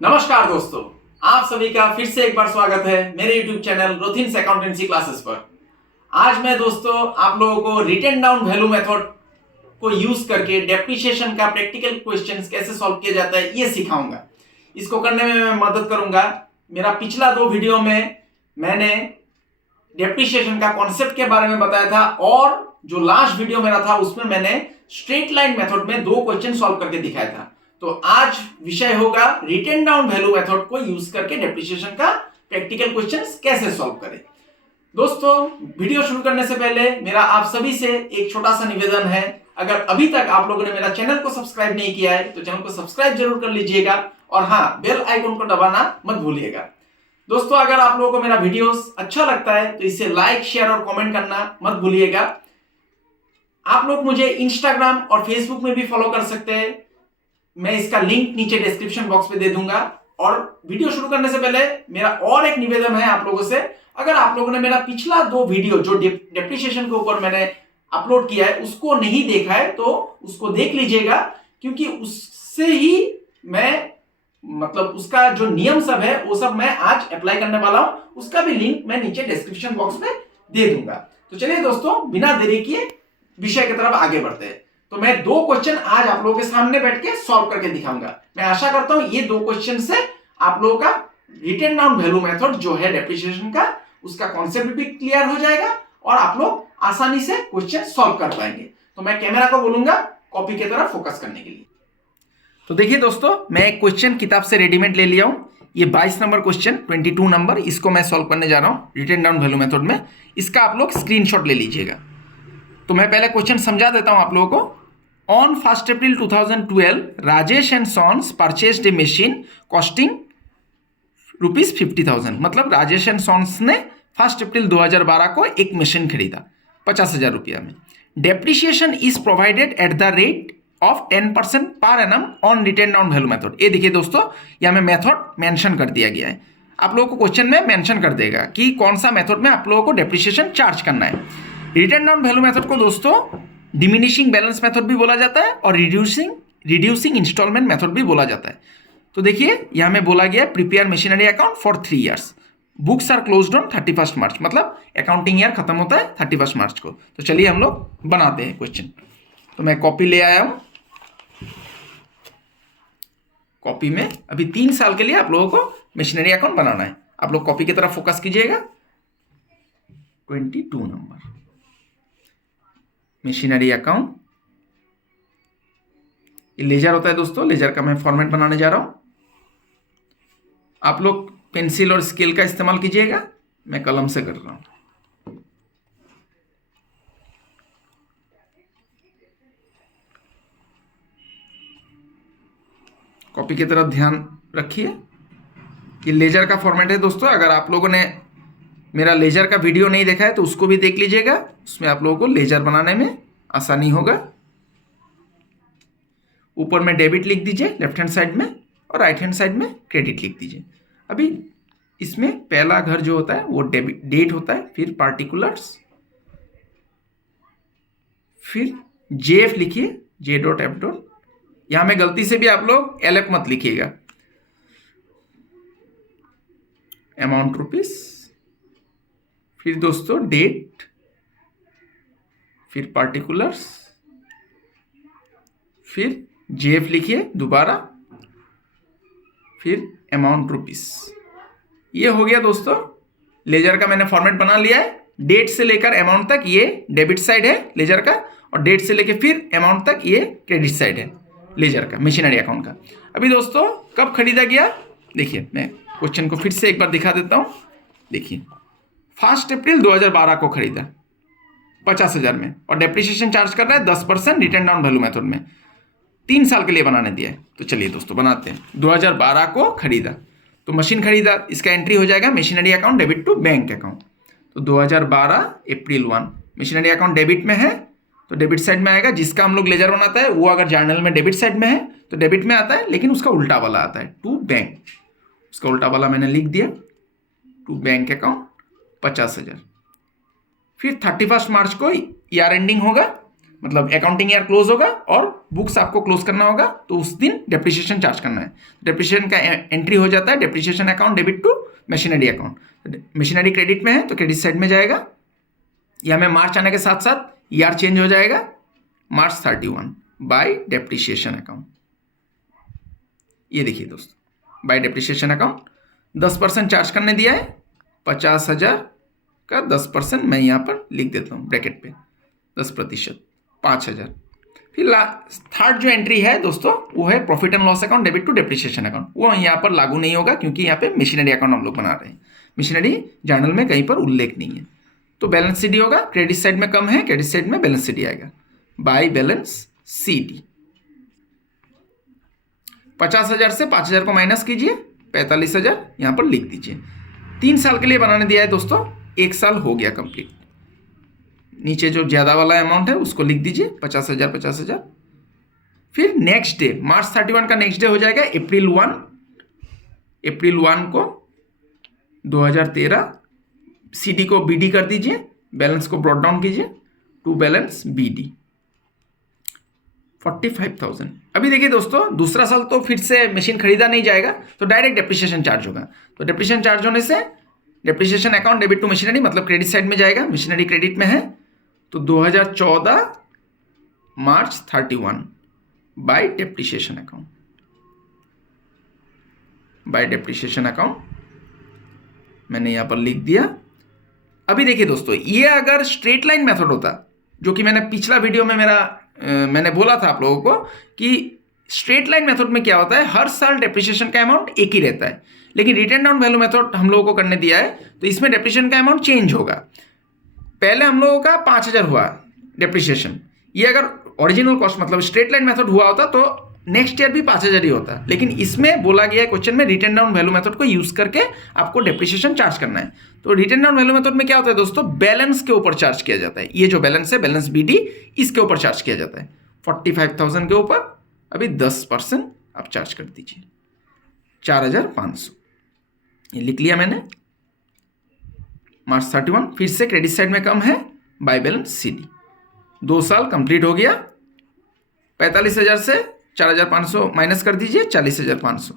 नमस्कार दोस्तों, आप सभी का फिर से एक बार स्वागत है मेरे YouTube चैनल रोथिन्स अकाउंटेंसी क्लासेस पर। आज मैं दोस्तों आप लोगों को रिटन डाउन वैल्यू मेथड को यूज करके डेप्रिसिएशन का प्रैक्टिकल क्वेश्चंस कैसे सॉल्व किया जाता है ये सिखाऊंगा। इसको करने में मैं मदद करूंगा। मेरा पिछला 2 वीडियो में मैंने डेप्रिसिएशन का कॉन्सेप्ट के बारे में बताया था और जो लास्ट वीडियो मेरा था उसमें मैंने स्ट्रेट लाइन मेथड में 2 क्वेश्चन सॉल्व करके दिखाया था। तो आज विषय होगा रिटन डाउन वैल्यू मेथड को यूज करके डेप्रिसिएशन का प्रैक्टिकल क्वेश्चंस कैसे सॉल्व करें। दोस्तों, वीडियो शुरू करने से पहले मेरा आप सभी से एक छोटा सा निवेदन है। अगर अभी तक आप लोगों ने मेरा चैनल को सब्सक्राइब नहीं किया है तो चैनल को सब्सक्राइब जरूर कर लीजिएगा और हाँ, बेल आइकन को दबाना मत भूलिएगा। दोस्तों, अगर आप लोगों को मेरा वीडियोस अच्छा लगता है तो इसे लाइक, शेयर और कमेंट करना मत भूलिएगा। आप लोग मुझे इंस्टाग्राम और फेसबुक में भी फॉलो कर सकते हैं। मैं इसका लिंक नीचे डिस्क्रिप्शन बॉक्स में दे दूंगा। और वीडियो शुरू करने से पहले मेरा और एक निवेदन है आप लोगों से, अगर आप लोगों ने मेरा पिछला 2 वीडियो जो डेप्रिसिएशन के ऊपर मैंने अपलोड किया है उसको नहीं देखा है तो उसको देख लीजिएगा, क्योंकि उससे ही मैं उसका जो नियम सब है वो सब मैं आज अप्लाई करने वाला हूं। उसका भी लिंक मैं नीचे डिस्क्रिप्शन बॉक्स में दे दूंगा। तो चलिए दोस्तों, बिना देरी किए विषय की तरफ आगे बढ़ते हैं। तो मैं 2 क्वेश्चन आज आप लोगों के सामने बैठ के सॉल्व करके दिखाऊंगा। मैं आशा करता हूं ये 2 क्वेश्चन से आप लोगों का रिटन डाउन वैल्यू मेथड जो है डेप्रिसिएशन का, उसका कॉन्सेप्ट भी क्लियर हो जाएगा और आप लोग आसानी से क्वेश्चन सॉल्व कर पाएंगे। तो मैं कैमरा को बोलूंगा कॉपी की तरफ फोकस करने के लिए। तो देखिए दोस्तों, मैं एक क्वेश्चन किताब से रेडीमेड ले लिया हूं। ये 22 नंबर क्वेश्चन, 22 नंबर, इसको मैं सॉल्व करने जा रहा हूं रिटन डाउन वैल्यू मेथड में। इसका आप लोग स्क्रीनशॉट ले लीजिएगा। तो मैं पहले क्वेश्चन समझा देता हूं आप लोगों को। On 1st April 2012, Rajesh and sons purchased a machine costing ₹50,000। मतलब राजेश एंड सॉन्स ने 1 अप्रैल 2012 को एक मशीन खरीदा 50,000 रुपया में। Depreciation is provided at the rate of 10% per annum on written down value method. ये देखिए दोस्तों, यहाँ में मेथड मेंशन कर दिया गया है। आप लोगों को क्वेश्चन में मेंशन कर देगा कि कौन सा मेथड में आप लोगों को डेप्रिसिएशन चार्ज करना है। रिटन डाउन वैल्यू मेथड को दोस्तों डिमिनिशिंग बैलेंस मेथड भी बोला जाता है और रिड्यूसिंग इंस्टॉलमेंट मेथड भी बोला जाता है। तो देखिए यहाँ में बोला गया prepare machinery account for 3 years, books are closed on 31 March. मतलब अकाउंटिंग ईयर खत्म होता है 31 मार्च को। तो चलिए हम लोग बनाते हैं क्वेश्चन। तो मैं कॉपी ले आया हूँ। कॉपी में अभी 3 साल के लिए आप लोगों को मशीनरी अकाउंट बनाना है। आप लोग कॉपी की तरफ फोकस कीजिएगा। 22 नंबर मशीनरी अकाउंट, ये लेजर होता है दोस्तों। लेजर का मैं फॉर्मेट बनाने जा रहा हूं। आप लोग पेंसिल और स्केल का इस्तेमाल कीजिएगा, मैं कलम से कर रहा हूं। कॉपी की तरफ ध्यान रखिए। ये लेजर का फॉर्मेट है दोस्तों। अगर आप लोगों ने मेरा लेजर का वीडियो नहीं देखा है तो उसको भी देख लीजिएगा। उसमें आप लोगों को लेजर बनाने में आसानी होगा। ऊपर में डेबिट लिख दीजिए लेफ्ट हैंड साइड में, और राइट हैंड साइड में क्रेडिट लिख दीजिए। अभी इसमें पहला घर जो होता है वो डेट होता है, फिर पार्टिकुलर्स, फिर जेएफ लिखिए, J.F. यहां में गलती से भी आप लोग LF मत लिखिएगा। अमाउंट रुपीस, फिर दोस्तों डेट, फिर पार्टिकुलर्स, फिर जेएफ लिखिए दोबारा, फिर अमाउंट रुपीस। ये हो गया दोस्तों लेजर का मैंने फॉर्मेट बना लिया है। डेट से लेकर अमाउंट तक ये डेबिट साइड है लेजर का, और डेट से लेकर फिर अमाउंट तक ये क्रेडिट साइड है लेजर का, मशीनरी अकाउंट का। अभी दोस्तों कब खरीदा गया, देखिए मैं क्वेश्चन को फिर से एक बार दिखा देता हूं। देखिए 1 अप्रैल 2012 को खरीदा 50,000 में, और डेप्रिसिएशन चार्ज कर रहा है 10% रिटर्न डाउन वैल्यू मेथड में। 3 साल के लिए बनाने दिया है। तो चलिए दोस्तों बनाते हैं। 2012 को खरीदा, तो मशीन खरीदा, इसका एंट्री हो जाएगा machinery account debit to bank account. तो 2012 अप्रैल 1 मशीनरी अकाउंट डेबिट में है तो डेबिट साइड में आएगा। जिसका हम लोग लेजर बनाता है वो अगर जर्नल में डेबिट साइड में है तो डेबिट में आता है, लेकिन उसका उल्टा वाला आता है टू बैंक। उसका उल्टा वाला मैंने लिख दिया, टू बैंक अकाउंट 50,000। फिर 31 मार्च को ईयर एंडिंग होगा, मतलब अकाउंटिंग ईयर क्लोज होगा और बुक्स आपको क्लोज करना होगा, तो उस दिन डेप्रिसिएशन चार्ज करना है। डेप्रिसिएशन का एंट्री हो जाता है depreciation account debit to machinery account. Machinery credit में है तो क्रेडिट साइड में जाएगा। या में मार्च आने के साथ साथ ईयर चेंज हो जाएगा, मार्च 31 बाय डेप्रिसिएशन अकाउंट। ये देखिए दोस्तों, बाय डेप्रिसिएशन अकाउंट 10% चार्ज करने दिया है, 50,000 का 10% मैं यहाँ पर लिख देता हूँ ब्रैकेट पे, 10%, 5,000। फिर थर्ड जो एंट्री है दोस्तों वो है profit and loss account debit to depreciation account. वो यहाँ पर लागू नहीं होगा क्योंकि यहाँ पे मशीनरी अकाउंट हम लोग बना रहे हैं, मशीनरी जर्नल में कहीं पर उल्लेख नहीं है। तो बैलेंस सीडी होगा, क्रेडिट साइड में कम है, क्रेडिट साइड में बैलेंस सीडी आएगा, बाय बैलेंस सीडी। 50,000 से 5,000 को माइनस कीजिए, 45,000 यहाँ पर लिख दीजिए। 3 साल के लिए बनाने दिया है दोस्तों, 1 साल हो गया कंप्लीट। नीचे जो ज्यादा वाला अमाउंट है उसको लिख दीजिए, 50,000 50,000। फिर नेक्स्ट डे मार्च 31 का नेक्स्ट डे हो जाएगा अप्रैल 1 को 2013। सीडी को बीडी कर दीजिए, बैलेंस को ब्रॉट डाउन कीजिए टू बैलेंस बीडी 45,000। अभी देखिए दोस्तों, दूसरा साल तो फिर से मशीन खरीदा नहीं जाएगा तो डायरेक्ट डेप्रिसिएशन चार्ज होगा। तो डेप्रिसिएशन चार्ज होने से depreciation account debit to machinery मतलब क्रेडिट साइड में जाएगा, मशीनरी क्रेडिट में है तो 2014 March 31 by depreciation account, by depreciation account मैंने यहां पर लिख दिया। अभी देखिए दोस्तों, ये अगर स्ट्रेट लाइन मेथड होता, जो कि मैंने पिछला वीडियो में मैंने बोला था आप लोगों को कि स्ट्रेट लाइन मेथड में क्या होता है, हर साल डेप्रिसिएशन का अमाउंट एक ही रहता है। लेकिन रिटर्न डाउन वैल्यू मेथड हम लोगों को करने दिया है तो इसमें डेप्रिसिएशन का अमाउंट चेंज होगा। पहले हम लोगों का 5,000 हुआ डेप्रिसिएशन, ये अगर ओरिजिनल कॉस्ट मतलब स्ट्रेट लाइन मेथड हुआ होता तो नेक्स्ट ईयर भी 5,000 ही होता। लेकिन इसमें बोला गया है क्वेश्चन में रिटर्न डाउन वैल्यू मेथड को यूज करके आपको डेप्रिसिएशन चार्ज करना है। तो रिटर्न डाउन वैल्यू मेथड में क्या होता है दोस्तों, बैलेंस के ऊपर चार्ज किया जाता है। ये जो बैलेंस है, बैलेंस बीडी, इसके ऊपर चार्ज किया जाता है 45,000 के ऊपर। अभी 10% आप चार्ज कर दीजिए, 4,500 ये लिख लिया मैंने। मार्च 31 फिर से क्रेडिट साइड में कम है, बाय बैलेंस सीडी। 2 साल कंप्लीट हो गया। 45,000 से 4,500 माइनस कर दीजिए, 40,500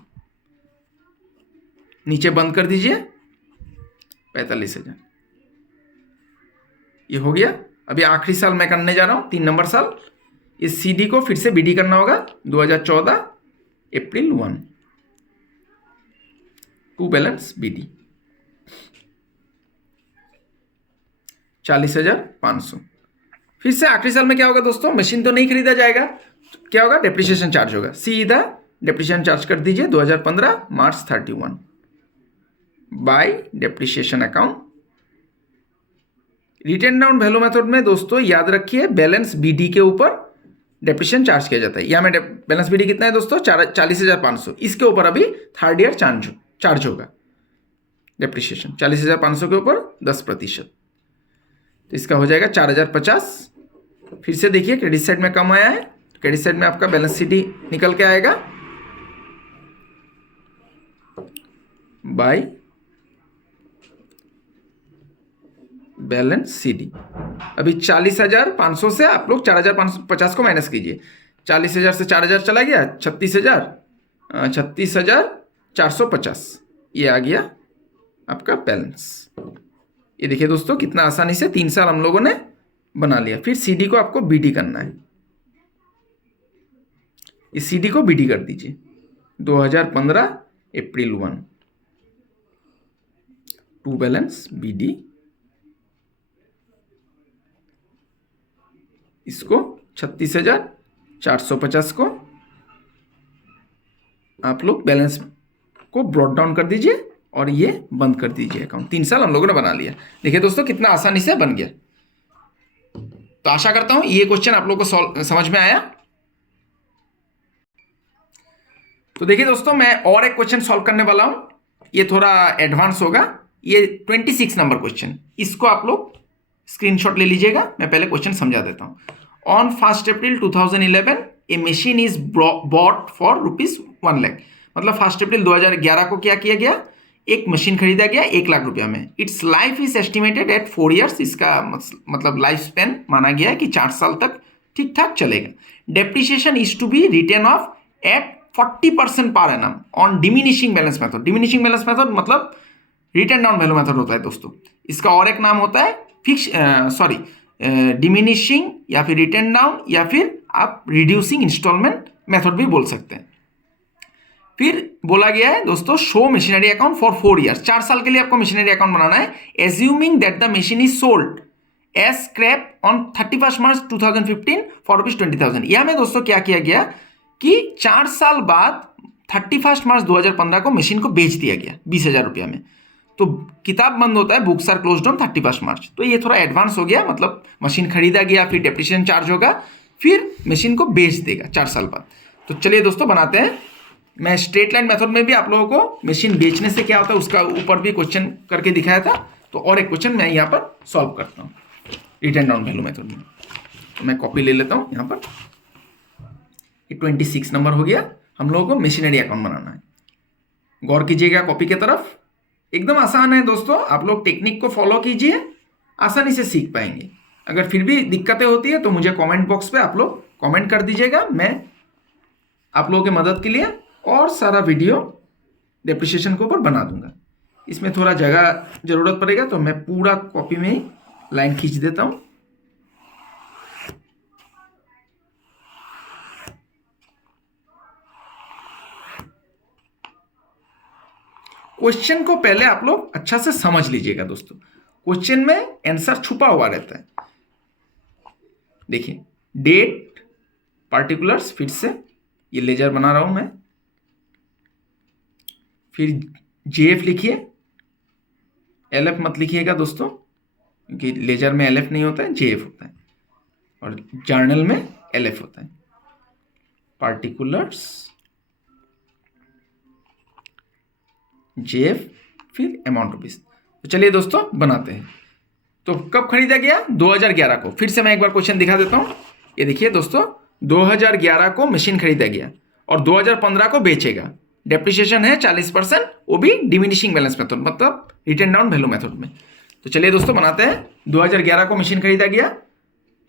नीचे बंद कर दीजिए, 45,000 ये हो गया। अभी आखिरी साल मैं करने जा रहा हूं, 3 नंबर साल। इस सीडी को फिर से बीडी करना होगा 2014 अप्रैल 1 टू बैलेंस बीडी 40,500। फिर से आखिरी साल में क्या होगा दोस्तों, मशीन तो नहीं खरीदा जाएगा, क्या होगा, डेप्रिसिएशन चार्ज होगा। सीधा डेप्रिसिएशन चार्ज कर दीजिए 2015 मार्च 31 by depreciation account. Return down value method में दोस्तों याद रखिए बैलेंस बीडी के ऊपर डेप्रिसिएशन चार्ज किया जाता है। यहां में बैलेंस बीडी कितना है दोस्तों, 40,500। इसके ऊपर अभी थर्ड ईयर चार्ज होगा डेप्रिसिएशन 40,500 के ऊपर 10%, तो इसका हो जाएगा 4,050। फिर से देखिए क्रेडिट साइड में कम आया है, क्रेडिट साइड में आपका बैलेंस सीडी निकल के आएगा बाय बैलेंस सीडी। अभी 40,500 से आप लोग 4,550 को माइनस कीजिए, 40,000 से 4,000 चला गया, 36,450 ये आ गया आपका बैलेंस। ये देखिए दोस्तों कितना आसानी से 3 साल हम लोगों ने बना लिया। फिर सीडी को आपको बीडी करना है, इस सीडी को बीडी कर दीजिए 2015 अप्रैल 1 टू बैलेंस बीडी। इसको 36,450 को आप लोग बैलेंस को ब्रॉट डाउन कर दीजिए और ये बंद कर दीजिए अकाउंट। 3 साल हम लोगों ने बना लिया। देखिए दोस्तों कितना आसानी से बन गया। तो आशा करता हूं ये क्वेश्चन आप लोगों को समझ में आया। तो देखिए दोस्तों मैं और एक क्वेश्चन सॉल्व करने वाला हूं, ये थोड़ा एडवांस होगा। ये 26 नंबर क्वेश्चन, इसको आप लोग स्क्रीनशॉट ले लीजिएगा। मैं पहले क्वेश्चन समझा देता हूं। On 1 April 2011 A machine is bought for ₹1 lakh. मतलब 1 अप्रैल 2011 को क्या किया गया, एक मशीन खरीदा गया 1 लाख रुपया में। It's life is estimated at 4 years. इसका मतलब लाइफ स्पेन माना गया है कि 4 साल तक ठीक ठाक चलेगा। Depreciation is to be written off at 40% per annum on diminishing balance method. Diminishing balance method मतलब रिटर्न डाउन वैल्यू मेथड होता है दोस्तों। इसका और एक नाम होता है डिमिनिशिंग या फिर रिटर्न डाउन या फिर आप रिड्यूसिंग इंस्टॉलमेंट मेथड भी बोल सकते हैं। फिर बोला गया है दोस्तों show machinery account for 4 years, 4 साल के लिए आपको मशीनरी अकाउंट बनाना है। Assuming that the machine is sold as scrap on 31 March 2015 for ₹20,000। यह में दोस्तों क्या किया गया कि 4 साल बाद 31 मार्च 2015 को मशीन को बेच दिया गया 20,000 रुपया में। तो किताब बंद होता है, बुक्स आर क्लोज्ड ऑन 31 मार्च। तो ये थोड़ा एडवांस हो गया, मतलब मशीन खरीदा गया, फिर डेप्रिसिएशन चार्ज होगा, फिर मशीन को बेच देगा 4 साल बाद। तो चलिए दोस्तों बनाते हैं। मैं स्ट्रेट लाइन मेथड में भी आप लोगों को मशीन बेचने से क्या होता है उसका ऊपर भी क्वेश्चन करके दिखाया था। तो और एक क्वेश्चन मैं यहाँ पर सॉल्व करता हूँ रिटर्न डाउन वैल्यू मेथड में। तो मैं कॉपी ले लेता हूँ यहाँ पर। ये 26 नंबर हो गया। हम लोगों को मशीनरी अकाउंट बनाना है। गौर कीजिएगा कॉपी की तरफ। एकदम आसान है दोस्तों, आप लोग टेक्निक को फॉलो कीजिए, आसानी से सीख पाएंगे। अगर फिर भी दिक्कतें होती है तो मुझे कमेंट बॉक्स पे आप लोग कमेंट कर दीजिएगा। मैं आप लोगों की मदद के लिए और सारा वीडियो डेप्रिसिएशन के ऊपर बना दूंगा। इसमें थोड़ा जगह जरूरत पड़ेगा तो मैं पूरा कॉपी में ही लाइन खींच देता हूँ। क्वेश्चन को पहले आप लोग अच्छा से समझ लीजिएगा दोस्तों। क्वेश्चन में आंसर छुपा हुआ रहता है। देखिए डेट, पार्टिकुलर्स, फिर से ये लेजर बना रहा हूं मैं। फिर जेएफ लिखिए, एलएफ मत लिखिएगा दोस्तों, क्योंकि लेजर में एलएफ नहीं होता है, जेएफ होता है, और जर्नल में एलएफ होता है। पार्टिकुलर्स, जेएफ, फिर अमाउंट रुपीज। तो चलिए दोस्तों बनाते हैं। तो कब खरीदा गया? 2011 को। फिर से मैं एक बार क्वेश्चन दिखा देता हूं। ये देखिए दोस्तों 2011 को मशीन खरीदा गया और 2015 को बेचेगा। डेप्रिसिएशन है 40%, वो भी डिमिनिशिंग बैलेंस मेथड मतलब रिटर्न डाउन वैल्यू मेथड में। तो चलिए दोस्तों बनाते हैं। 2011 को मशीन खरीदा गया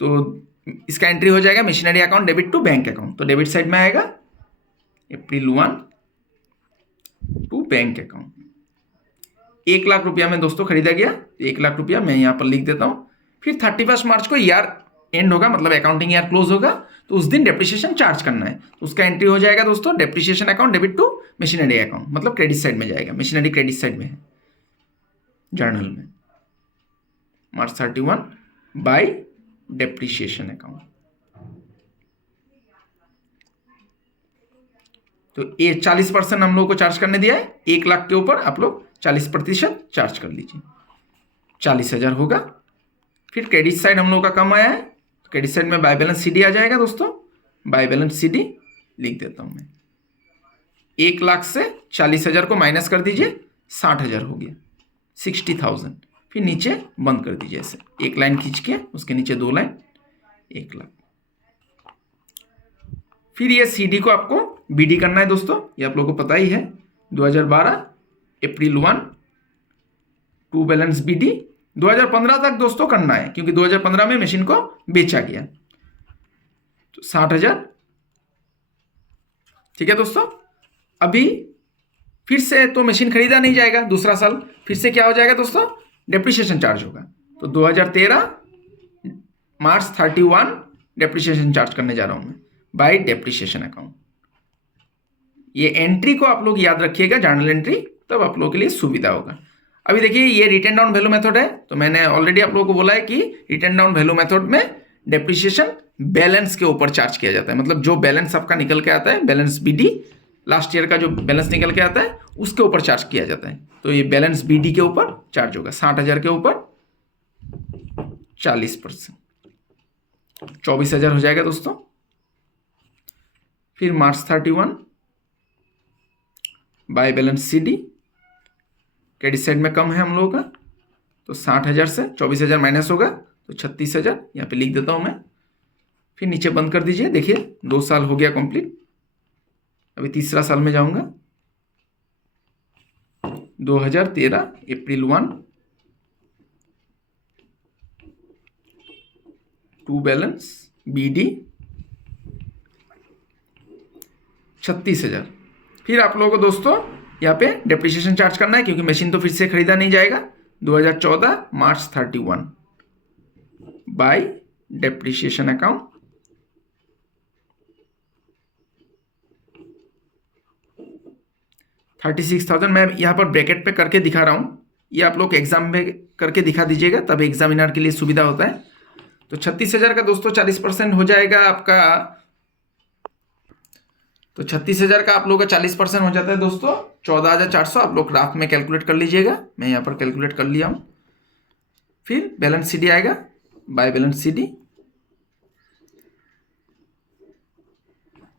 तो इसका एंट्री हो जाएगा machinery account debit to bank account. तो डेबिट साइड में आएगा April 1 to bank account. 1 lakh रुपया में दोस्तों खरीदा गया। 1 लाख रुपया मैं यहाँ पर लिख देता हूँ। फिर 31 मार्च को ईयर एंड होगा, मतलब अकाउंटिंग ईयर क्लोज होगा, तो उस दिन डेप्रिसिएशन चार्ज करना है। तो उसका एंट्री हो जाएगा दोस्तों depreciation account debit to machinery account, मतलब क्रेडिट साइड में जाएगा। मशीनरी क्रेडिट साइड में है जर्नल में। March 31 by depreciation account. तो ये 40% हम लोग को चार्ज करने दिया है। 1 लाख के ऊपर आप लोग 40% चार्ज कर लीजिए, 40,000 होगा। फिर क्रेडिट साइड हम लोग का कम आया है, क्रेडिट साइड में बाय बैलेंस सीडी आ जाएगा दोस्तों। बाय बैलेंस सीडी लिख देता हूं मैं। 1 लाख से 40,000 को माइनस कर दीजिए, 60,000 हो गया, 60,000। फिर नीचे बंद कर दीजिए ऐसे, एक लाइन खींच के उसके नीचे 2 लाइन, 1 लाख। फिर ये सीडी को आपको बीडी करना है दोस्तों, ये आप लोगों को पता ही है। 2012 April 1 टू बैलेंस बीडी। 2015 तक दोस्तों करना है, क्योंकि 2015 में मशीन को बेचा गया। तो 60,000, ठीक है दोस्तों। अभी फिर से तो मशीन खरीदा नहीं जाएगा दूसरा साल, फिर से क्या हो जाएगा दोस्तों डेप्रिसिएशन चार्ज होगा। तो 2013 मार्च 31 डेप्रिसिएशन चार्ज करने जा रहा हूं मैं बाय डेप्रिसिएशन अकाउंट। ये एंट्री को आप लोग याद रखिएगा, जर्नल एंट्री, तब आप लोगों के लिए सुविधा होगा। अभी देखिए ये रिटर्न डाउन वैल्यू मेथड है, तो मैंने ऑलरेडी आप लोगों को बोला है कि रिटर्न डाउन वैल्यू मेथड में डेप्रिसिएशन बैलेंस के ऊपर चार्ज किया जाता है। मतलब जो बैलेंस आपका निकल के आता है, बैलेंस बीडी, लास्ट ईयर का जो बैलेंस निकल के आता है उसके ऊपर चार्ज किया जाता है। तो ये बैलेंस बीडी के ऊपर चार्ज होगा। 60,000 के ऊपर 40%, 24,000 हो जाएगा दोस्तों। फिर मार्च 31 by balance CD, credit side में कम है हम लोगों का, तो 60,000 से 24,000 माइनस होगा, तो 36,000 यहाँ पे लिख देता हूँ मैं। फिर नीचे बंद कर दीजिए। देखिए 2 साल हो गया कंप्लीट, अभी तीसरा साल में जाऊंगा। 2013 April 1 टू बैलेंस BD 36,000। फिर आप लोगों को दोस्तों यहाँ पे डेप्रिसिएशन चार्ज करना है, क्योंकि मशीन तो फिर से खरीदा नहीं जाएगा। 2014 मार्च 31 बाय डेप्रिसिएशन अकाउंट, 36,000 मैं यहाँ पर ब्रैकेट पे करके दिखा रहा हूँ। ये आप लोग एग्जाम में करके दिखा दीजिएगा, तब एग्जामिनर के लिए सुविधा होता है। तो 36,000 का दोस्तों 40% हो जाएगा आपका, तो 36,000 का आप लोगों का 40% हो जाता है दोस्तों 14,400। आप लोग रात में कैलकुलेट कर लीजिएगा, मैं यहाँ पर कैलकुलेट कर लिया हूँ। फिर बैलेंस CD आएगा, बाय बैलेंस CD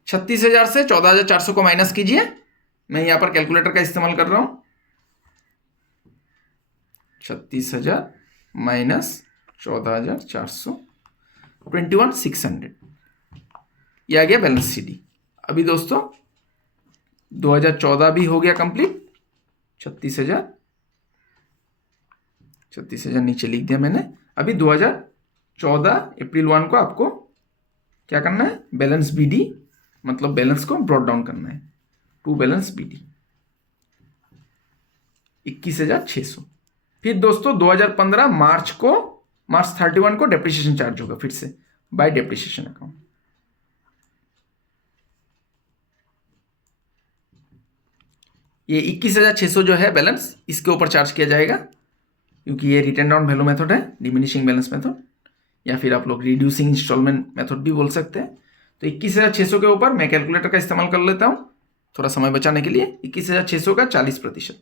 36,000 से 14,400 को माइनस कीजिए। मैं यहाँ पर कैलकुलेटर का इस्तेमाल कर रहा हूँ। 36,000 माइनस 14,400 21,600, ये आ गया बैलेंस CD। अभी दोस्तों 2014 भी हो गया कंप्लीट। 36,000 नीचे लिख दिया मैंने। अभी 2014 अप्रैल 1 को आपको क्या करना है, बैलेंस BD मतलब बैलेंस को ब्रॉट डाउन करना है टू बैलेंस BD 21,600। फिर दोस्तों 2015 मार्च 31 को डेप्रिसिएशन चार्ज होगा फिर से बाय डेप्रिसिएशन अकाउंट। ये 21,600 जो है बैलेंस, इसके ऊपर चार्ज किया जाएगा, क्योंकि ये रिटर्न डाउन वैल्यू मेथड है, डिमिनिशिंग बैलेंस मेथड, या फिर आप लोग रिड्यूसिंग इंस्टॉलमेंट मेथड भी बोल सकते हैं। तो 21,600 के ऊपर मैं कैलकुलेटर का इस्तेमाल कर लेता हूँ थोड़ा समय बचाने के लिए। 21,600 का 40%,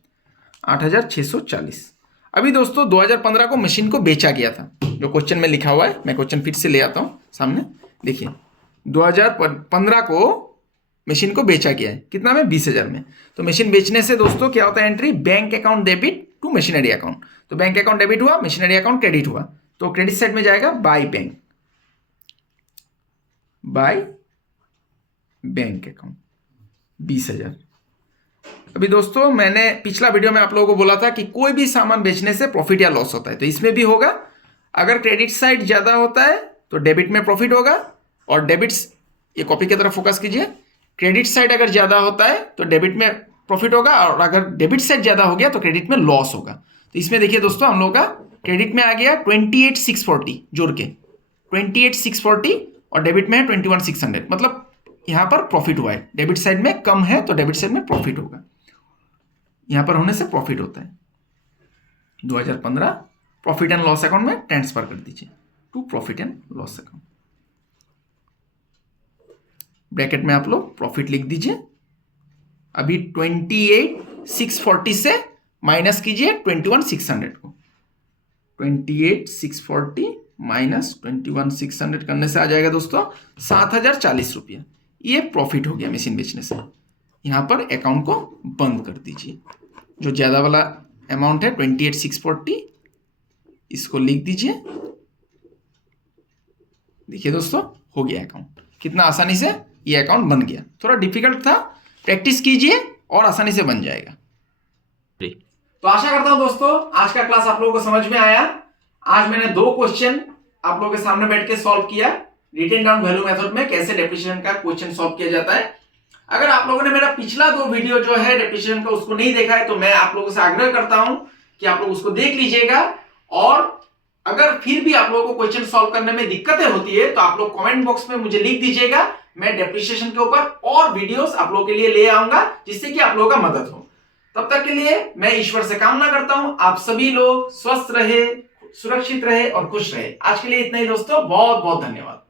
8,640। अभी दोस्तों 2015 को मशीन को बेचा गया था, जो क्वेश्चन में लिखा हुआ है। मैं क्वेश्चन फिर से ले आता हूँ सामने, देखिए 2015 को मशीन को बेचा गया है, कितना में, 20,000 में। तो मशीन बेचने से दोस्तों क्या होता है entry, bank account debit to machinery account. तो बैंक अकाउंट डेबिट हुआ, मशीनरी अकाउंट क्रेडिट हुआ, तो क्रेडिट साइड में जाएगा बाय बैंक अकाउंट 20,000। अभी दोस्तों मैंने पिछला वीडियो में आप लोगों को बोला था कि कोई भी सामान बेचने से प्रॉफिट या लॉस होता है, तो इसमें भी होगा। अगर क्रेडिट साइड ज्यादा होता है तो डेबिट में प्रॉफिट होगा, और डेबिट्स, ये कॉपी की तरफ फोकस कीजिए, क्रेडिट साइड अगर ज्यादा होता है तो डेबिट में प्रॉफिट होगा, और अगर डेबिट साइड ज्यादा हो गया तो क्रेडिट में लॉस होगा। तो इसमें देखिए दोस्तों हम लोग का क्रेडिट में आ गया 28,640 जोड़ के 28,640, और डेबिट में है 21,600, मतलब यहां पर प्रॉफिट हुआ है। डेबिट साइड में कम है तो डेबिट साइड में प्रॉफिट होगा, यहां पर होने से प्रॉफिट होता है। 2015 प्रॉफिट एंड लॉस अकाउंट में ट्रांसफर कर दीजिए to profit and loss account. Bracket में आप लोग प्रॉफिट लिख दीजिए। अभी 28,640 से माइनस कीजिए 21,600 को। 28,640 माइनस 21,600 करने से आ जाएगा दोस्तों 7,040 रुपया। ये प्रॉफिट हो गया मशीन बेचने से। यहां पर अकाउंट को बंद कर दीजिए। जो ज्यादा वाला अमाउंट है 28,640, इसको लिख दीजिए। देखिए दोस्तों हो गया अकाउंट, कितना आसानी से ये अकाउंट बन गया। थोड़ा डिफिकल्ट था, प्रैक्टिस कीजिए और आसानी से बन जाएगा। तो आशा करता हूं दोस्तों आज का क्लास आप लोगों को समझ में आया। आज मैंने 2 क्वेश्चन आप लोगों के सामने बैठ के सॉल्व किया, रिटन डाउन वैल्यू मेथड में कैसे डेप्रिसिएशन का क्वेश्चन सॉल्व किया जाता है। अगर आप लोगों ने मेरा पिछला 2 वीडियो जो है डेप्रिसिएशन का उसको नहीं देखा है, तो मैं आप लोगों से आग्रह करता हूं कि आप लोग उसको देख लीजिएगा। और अगर फिर भी आप लोगों को क्वेश्चन सॉल्व करने में दिक्कतें होती है तो आप लोग कमेंट बॉक्स में मुझे लिख दीजिएगा। मैं डेप्रिसिएशन के ऊपर और वीडियोस आप लोगों के लिए ले आऊंगा, जिससे कि आप लोगों का मदद हो। तब तक के लिए मैं ईश्वर से कामना करता हूं आप सभी लोग स्वस्थ रहे, सुरक्षित रहे और खुश रहे। आज के लिए इतना ही दोस्तों, बहुत बहुत धन्यवाद।